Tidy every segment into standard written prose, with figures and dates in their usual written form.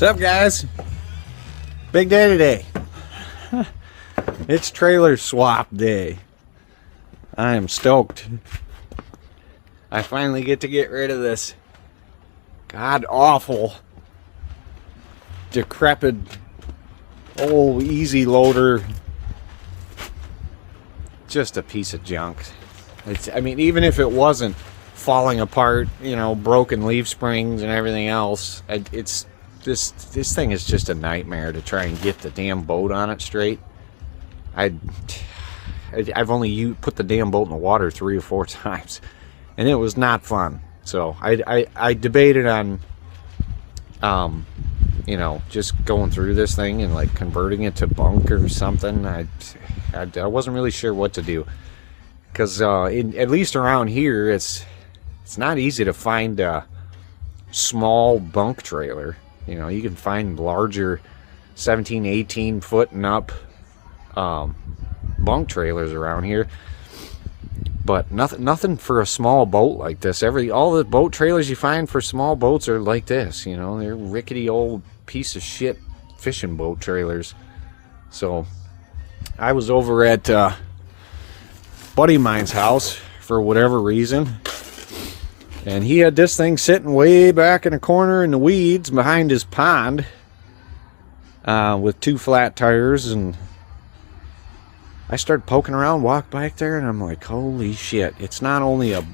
What's up, guys? Big day today. It's trailer swap day. I am stoked. I finally get to get rid of this god awful, decrepit, old easy loader. Just a piece of junk. I mean, even if it wasn't falling apart, you know, broken leaf springs and everything else, this thing is just a nightmare to try and get the damn boat on it straight. I've only put the damn boat in the water 3 or 4 times, and it was not fun. So I debated on, you know, just going through this thing and like converting it to bunk or something. I wasn't really sure what to do, because at least around here it's not easy to find a small bunk trailer. You know, you can find larger 17, 18 foot and up bunk trailers around here, but nothing for a small boat like this. All the boat trailers you find for small boats are like this. You know, they're rickety old piece of shit fishing boat trailers. So I was over at buddy of mine's house for whatever reason, and he had this thing sitting way back in a corner in the weeds behind his pond with 2 flat tires. And I started poking around, walked back there, and I'm like, holy shit, it's not only a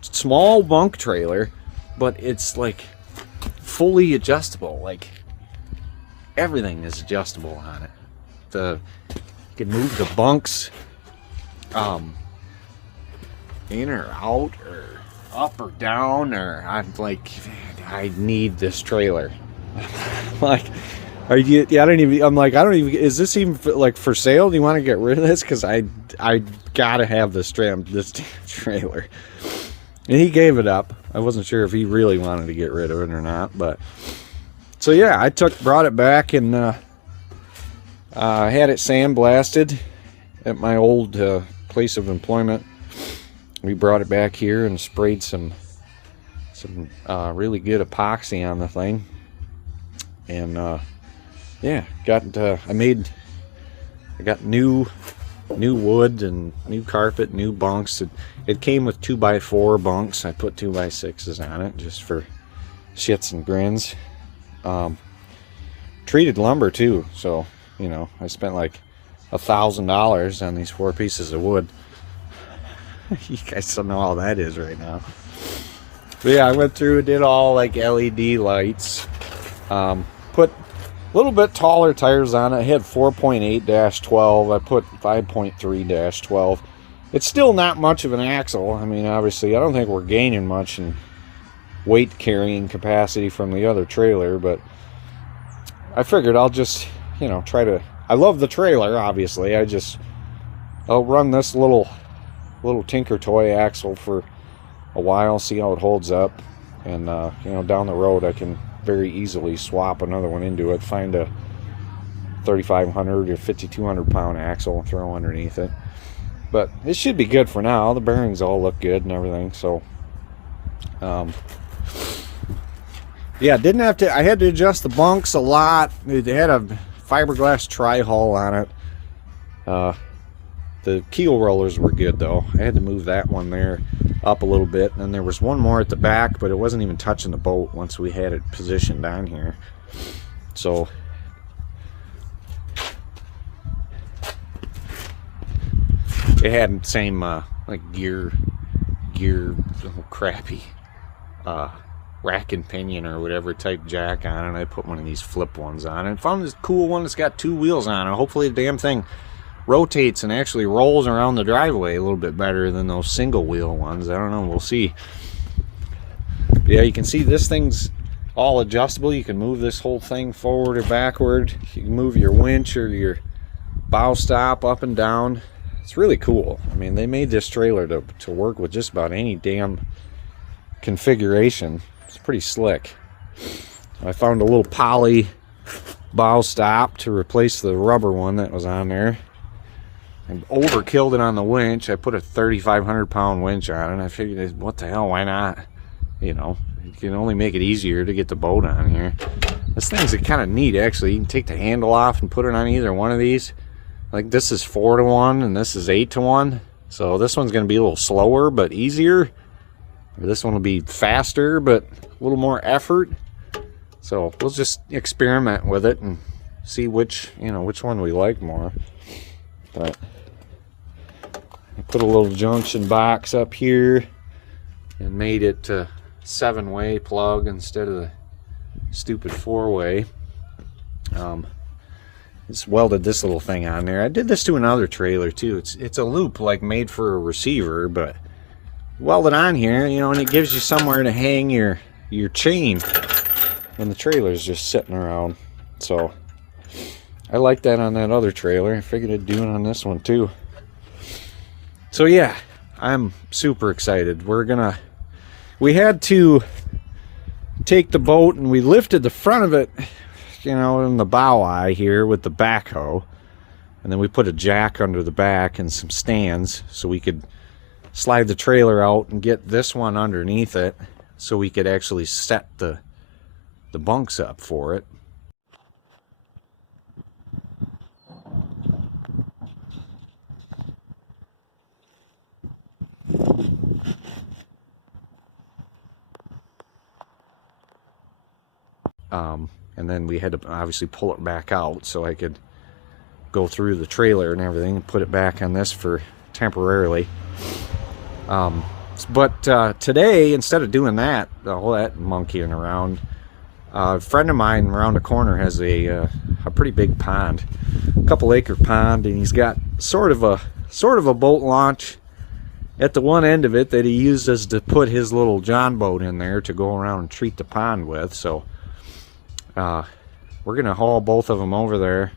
small bunk trailer, but it's like fully adjustable. Like everything is adjustable on it. You can move the bunks in or out or up or down, or I'm like, I need this trailer. Like, I'm like, I don't even, is this even like for sale? Do you want to get rid of this? Because I gotta have this damn trailer. And he gave it up. I wasn't sure if he really wanted to get rid of it or not, but so yeah, I brought it back and had it sandblasted at my old place of employment. We brought it back here and sprayed some really good epoxy on the thing, and yeah, I got new wood and new carpet, new bunks. It came with 2x4 bunks. I put 2x6s on it just for shits and grins. Treated lumber too, so you know, I spent like $1,000 on these 4 pieces of wood. You guys don't know how that is right now. But yeah, I went through and did all like LED lights. Put a little bit taller tires on it. I had 4.8-12. I put 5.3-12. It's still not much of an axle. I mean, obviously, I don't think we're gaining much in weight carrying capacity from the other trailer, but I figured I'll just, you know, try to. I love the trailer, obviously. I'll run this little tinker toy axle for a while, see how it holds up, and you know, down the road I can very easily swap another one into it, find a 3,500 or 5,200 pound axle and throw underneath it. But it should be good for now. The bearings all look good and everything, so yeah, didn't have to. I had to adjust the bunks a lot. It had a fiberglass tri-hull on it. The keel rollers were good though. I had to move that one there up a little bit, and there was one more at the back, but it wasn't even touching the boat once we had it positioned down here. So it had the same like gear crappy rack and pinion or whatever type jack on it, and I put one of these flip ones on it. Found this cool one that's got 2 wheels on it. Hopefully the damn thing rotates and actually rolls around the driveway a little bit better than those single wheel ones. I don't know, we'll see. But yeah, you can see this thing's all adjustable. You can move this whole thing forward or backward. You can move your winch or your bow stop up and down. It's really cool. I mean, they made this trailer to work with just about any damn configuration. It's pretty slick. I found a little poly bow stop to replace the rubber one that was on there. I overkilled it on the winch. I put a 3,500 pound winch on it. I figured, what the hell, why not? You know, it can only make it easier to get the boat on here. This thing's kind of neat, actually. You can take the handle off and put it on either one of these. Like, this is 4-to-1 and this is 8-to-1. So this one's going to be a little slower but easier. Or this one will be faster but a little more effort. So we'll just experiment with it and see which one we like more. But I put a little junction box up here and made it a 7-way plug instead of the stupid 4-way. Just welded this little thing on there. I did this to another trailer too. It's a loop like made for a receiver, but welded on here, you know, and it gives you somewhere to hang your chain when the trailer's just sitting around. So I like that on that other trailer. I figured I'd do it on this one too. So yeah, I'm super excited. We had to take the boat and we lifted the front of it, you know, in the bow eye here with the backhoe. And then we put a jack under the back and some stands so we could slide the trailer out and get this one underneath it so we could actually set the bunks up for it. And then we had to obviously pull it back out so I could go through the trailer and everything and put it back on this for temporarily. But today, instead of doing that, all that monkeying around, a friend of mine around the corner has a pretty big pond, a couple acre pond, and he's got sort of a boat launch at the one end of it that he uses to put his little John boat in there to go around and treat the pond with. So we're gonna haul both of them over there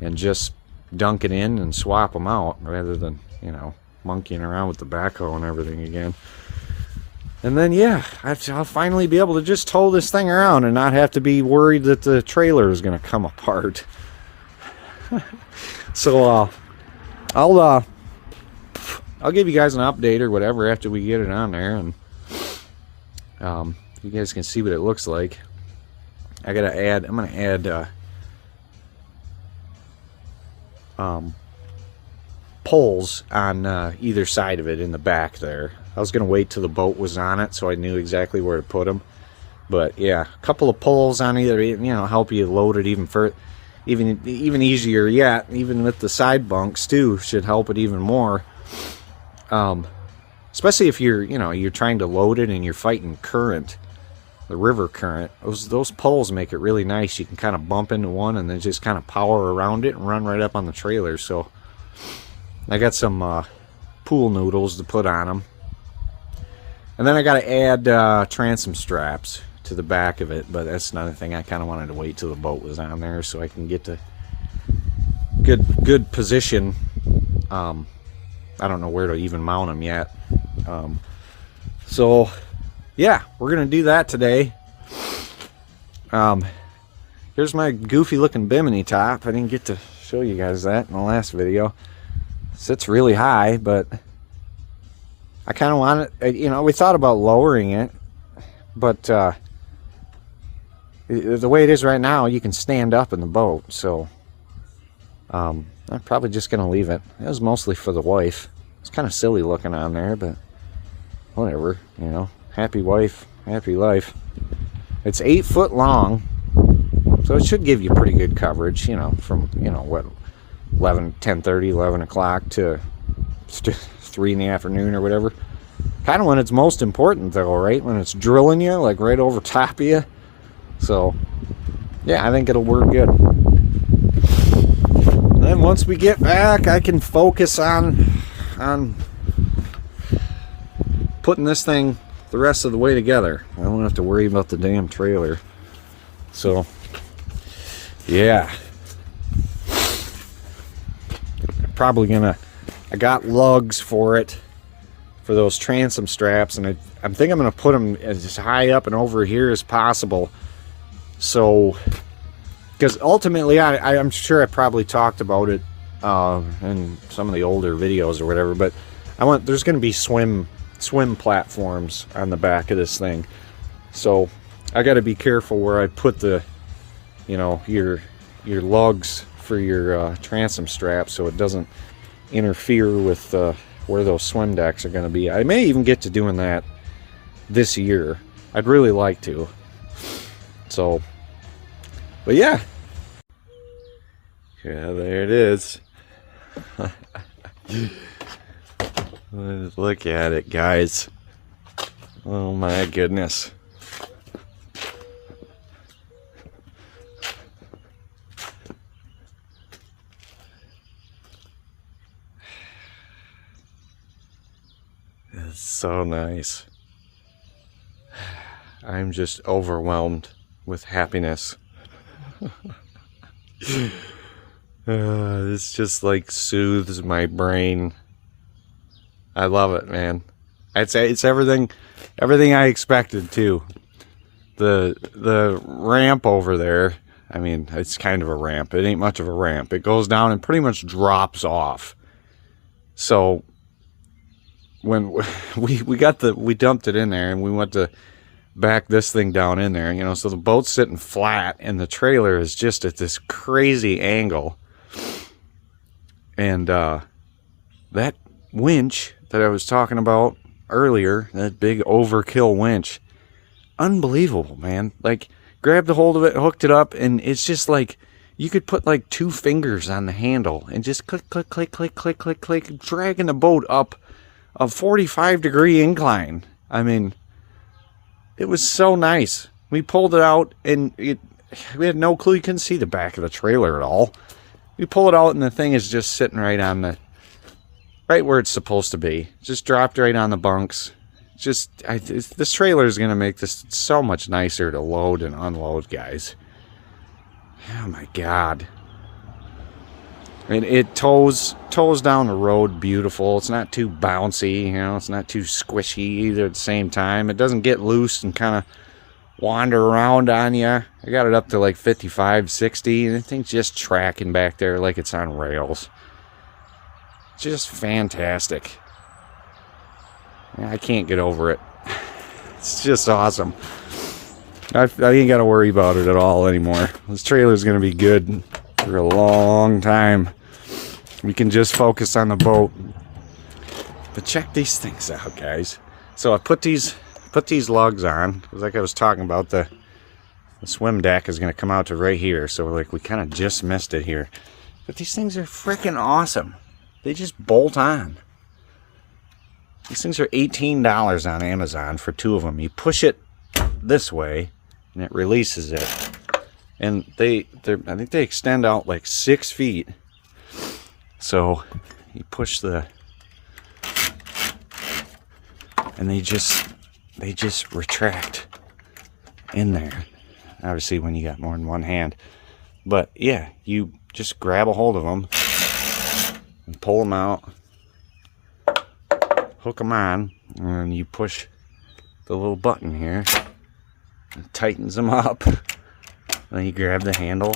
and just dunk it in and swap them out rather than, you know, monkeying around with the backhoe and everything again. And then yeah, I'll finally be able to just tow this thing around and not have to be worried that the trailer is gonna come apart. So I'll give you guys an update or whatever after we get it on there, and you guys can see what it looks like. I'm gonna add poles on either side of it in the back there. I was gonna wait till the boat was on it so I knew exactly where to put them, but yeah, a couple of poles on either, you know, help you load it even further, even easier yet. Even with the side bunks too, should help it even more. Especially if you're trying to load it and you're fighting current, the river current. Those poles make it really nice. You can kind of bump into one and then just kind of power around it and run right up on the trailer. So I got some pool noodles to put on them, and then I got to add transom straps to the back of it. But that's another thing. I kind of wanted to wait till the boat was on there so I can get to good position. I don't know where to even mount them yet. So yeah, we're gonna do that today. Here's my goofy looking bimini top. I didn't get to show you guys that in the last video. It sits really high, but I kind of want it, you know, we thought about lowering it, but the way it is right now, you can stand up in the boat. So I'm probably just gonna leave it. It was mostly for the wife. It's kind of silly looking on there, but whatever, you know. Happy wife, happy life. It's 8 foot long, so it should give you pretty good coverage, you know, from, you know, what, 10:30, 11 o'clock to 3 in the afternoon or whatever. Kind of when it's most important though, right? When it's drilling you, like right over top of you. So yeah, I think it'll work good. And then once we get back, I can focus on putting this thing the rest of the way together. I don't have to worry about the damn trailer. So yeah, I got lugs for it, for those transom straps, and I think I'm gonna put them as high up and over here as possible. So, because ultimately, I'm sure I probably talked about it in some of the older videos or whatever, but there's gonna be swim platforms on the back of this thing. So I got to be careful where I put the, you know, your lugs for your transom straps, so it doesn't interfere with where those swim decks are going to be. I may even get to doing that this year. I'd really like to. So, but yeah. Yeah, there it is. Look at it, guys. Oh my goodness. It's so nice. I'm just overwhelmed with happiness. This just like soothes my brain. I love it, man. I'd say it's everything I expected too. The ramp over there, I mean, it's kind of a ramp. It ain't much of a ramp. It goes down and pretty much drops off. So when we dumped it in there and we went to back this thing down in there, you know, so the boat's sitting flat and the trailer is just at this crazy angle. And that winch that I was talking about earlier, that big overkill winch, unbelievable, man. Like, grabbed a hold of it, hooked it up, and it's just like you could put like 2 fingers on the handle and just click, click, click, click, click, click, click, dragging the boat up a 45-degree incline. I mean, it was so nice. We pulled it out, and we had no clue. You couldn't see the back of the trailer at all. We pull it out, and the thing is just sitting right where it's supposed to be. Just dropped right on the bunks. This trailer is going to make this so much nicer to load and unload, guys. Oh my God. And it tows down the road beautiful. It's not too bouncy, you know, it's not too squishy either at the same time. It doesn't get loose and kind of wander around on you. I got it up to like 55, 60, and the thing's just tracking back there like it's on rails. Just fantastic. I can't get over it. It's just awesome. I ain't got to worry about it at all anymore. This trailer's going to be good for a long time. We can just focus on the boat. But check these things out, guys. So I put these lugs on, because like I was talking about, the swim deck is going to come out to right here. So like we kind of just missed it here. But these things are freaking awesome. They just bolt on. These things are $18 on Amazon for 2 of them. You push it this way, and it releases it. And I think they extend out like 6 feet. So you push and they just retract in there. Obviously, when you got more than one hand. But yeah, you just grab a hold of them and pull them out, hook them on, and you push the little button here. It tightens them up. Then you grab the handle,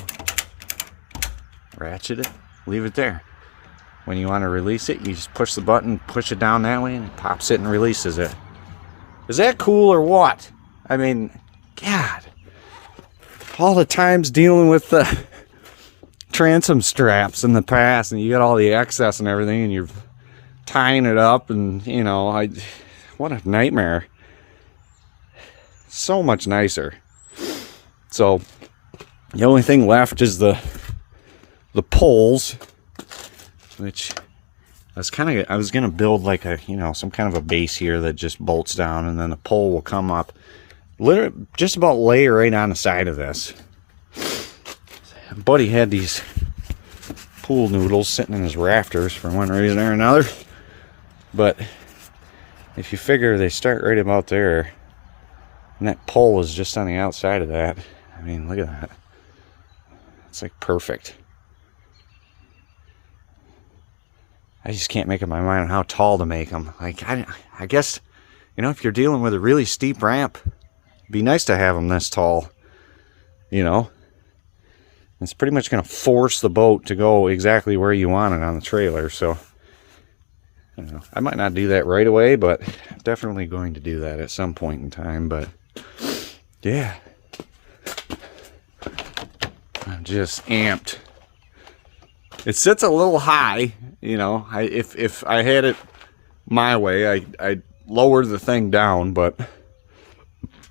ratchet it, leave it there. When you want to release it, you just push the button, push it down that way, and it pops it and releases it. Is that cool or what? I mean, God. All the times dealing with the transom straps in the past, and you got all the excess and everything, and you're tying it up, and, you know, what a nightmare. So much nicer. So the only thing left is the poles, which I was gonna build like a, you know, some kind of a base here that just bolts down, and then the pole will come up, literally just about lay right on the side of this. Buddy had these pool noodles sitting in his rafters for one reason or another, but if you figure they start right about there, and that pole is just on the outside of that, I mean, look at that. It's like perfect. I just can't make up my mind on how tall to make them. Like, I guess, you know, if you're dealing with a really steep ramp, it'd be nice to have them this tall, you know. It's pretty much going to force the boat to go exactly where you want it on the trailer. So, you know, I might not do that right away, but I'm definitely going to do that at some point in time. But yeah, I'm just amped. It sits a little high, you know. If I had it my way, I'd lower the thing down, but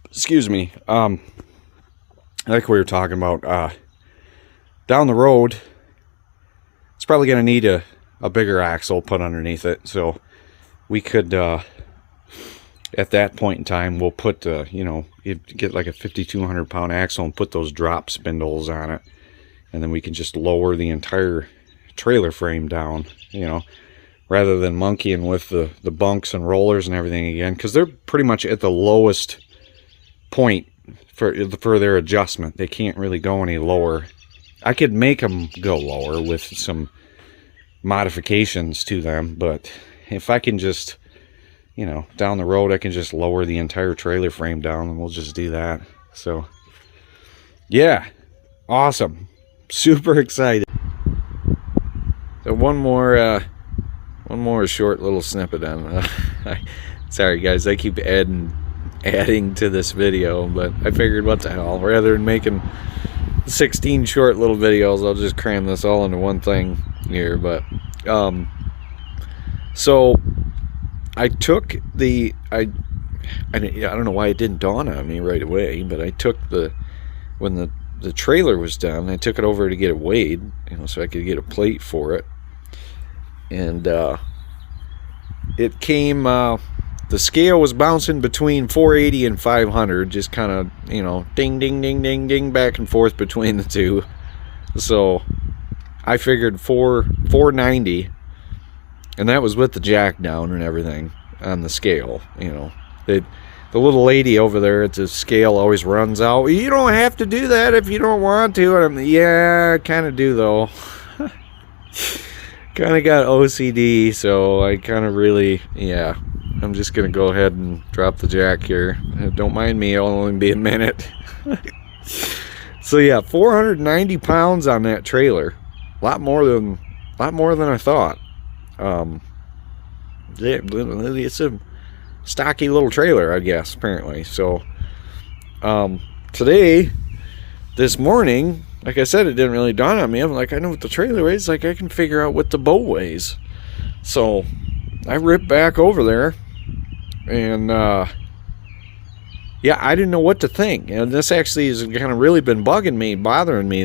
excuse me. Like we were talking about, down the road, it's probably going to need a bigger axle put underneath it. So we could, at that point in time, we'll put, you know, you get like a 5,200 pound axle and put those drop spindles on it. And then we can just lower the entire trailer frame down, you know, rather than monkeying with the bunks and rollers and everything again, because they're pretty much at the lowest point for their adjustment. They can't really go any lower. I could make them go lower with some modifications to them, but if I can just, you know, down the road I can just lower the entire trailer frame down, and we'll just do that. So yeah, awesome, super excited. So one more short little snippet on sorry guys, I keep adding to this video, but I figured what the hell, rather than making 16 short little videos, I'll just cram this all into one thing here. But so I took I don't know why it didn't dawn on me right away, but I took when the trailer was done, I took it over to get it weighed, you know, so I could get a plate for it. And it came, the scale was bouncing between 480 and 500, just kind of, you know, ding, ding, ding, ding, ding, back and forth between the two. So I figured 490, and that was with the jack down and everything on the scale, you know. The little lady over there at the scale always runs out. You don't have to do that if you don't want to. And I'm, yeah, I kind of do though. Kind of got OCD, so I kind of really, yeah. I'm just going to go ahead and drop the jack here. Don't mind me, it'll only be a minute. So yeah, 490 pounds on that trailer. A lot more than I thought. It's a stocky little trailer, I guess, apparently. So today, this morning, like I said, it didn't really dawn on me. I'm like, I know what the trailer weighs. Like, I can figure out what the boat weighs. So I ripped back over there, and yeah, I didn't know what to think. And this actually has kind of really been bothering me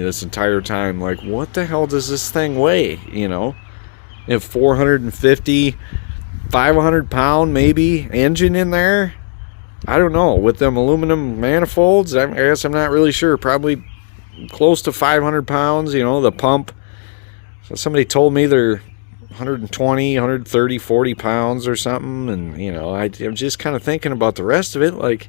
this entire time. Like, what the hell does this thing weigh? You know, if 450, 500 pound maybe engine in there. I don't know. With them aluminum manifolds, I guess I'm not really sure. Probably close to 500 pounds, you know, the pump. So somebody told me they're 120, 130, 40 pounds or something. And, you know, I'm just kind of thinking about the rest of it. Like,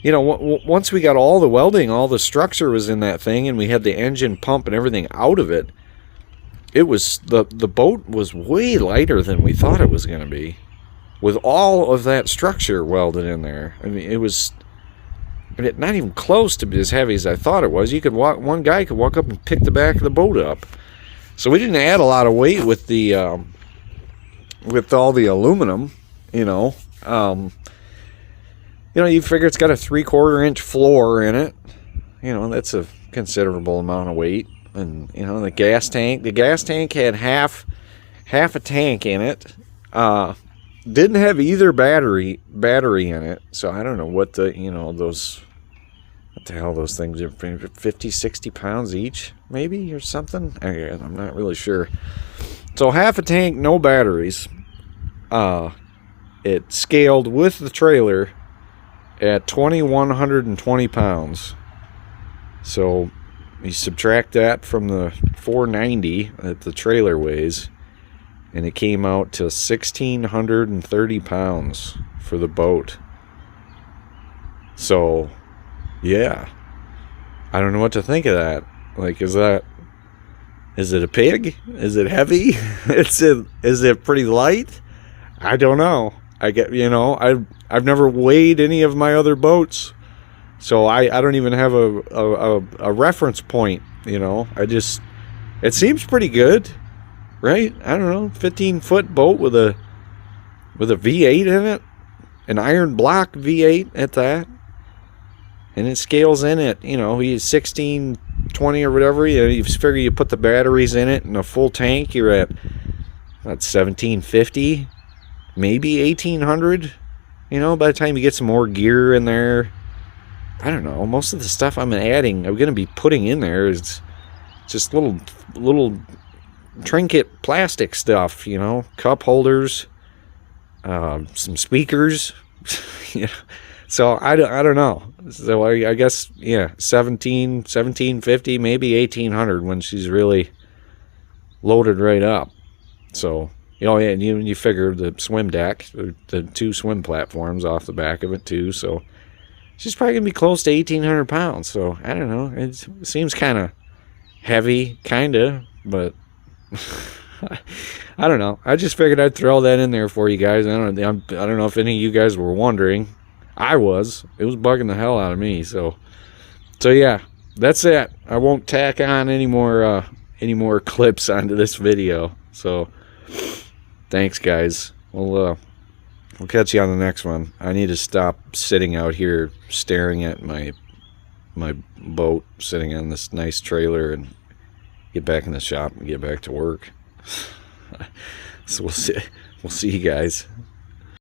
you know, once we got all the welding, all the structure was in that thing, and we had the engine, pump, and everything out of it, it was, the boat was way lighter than we thought it was going to be. With all of that structure welded in there. I mean, it was not even close to be as heavy as I thought it was. One guy could walk up and pick the back of the boat up. So we didn't add a lot of weight with the with all the aluminum, you know. You know, you figure it's got a 3/4 inch floor in it. You know, that's a considerable amount of weight. And, you know, the gas tank had half a tank in it. Didn't have either battery in it. So I don't know what the, you know, what the hell those things are, 50, 60 pounds each, maybe, or something. I'm not really sure. So half a tank, no batteries. It scaled with the trailer at 2,120 pounds. So you subtract that from the 490 that the trailer weighs, and it came out to 1,630 pounds for the boat. So, yeah. I don't know what to think of that. Like, is it a pig? Is it heavy? Is it pretty light? I don't know. I've never weighed any of my other boats, so I don't even have a reference point, you know. It seems pretty good, right? I don't know, 15-foot boat with a V8 in it, an iron block V8 at that. and it scales in it. You know, he's 1620 or whatever. You figure you put the batteries in it and a full tank, you're at what, 1750, maybe 1800. You know, by the time you get some more gear in there, I don't know. Most of the stuff I'm gonna be putting in there is just little trinket plastic stuff. You know, cup holders, some speakers. You know, so I don't know. So I guess, yeah, 1750, maybe 1800 when she's really loaded right up. So, you know, and you figure the swim deck, the 2 swim platforms off the back of it too. So she's probably gonna be close to 1800 pounds. So I don't know. It seems kind of heavy, but I don't know. I just figured I'd throw that in there for you guys. I don't know if any of you guys were wondering. It was bugging the hell out of me. So yeah, that's it. I won't tack on any more clips onto this video. So thanks, guys. We'll catch you on the next one. I need to stop sitting out here staring at my boat sitting on this nice trailer and get back in the shop and get back to work. So we'll see you guys.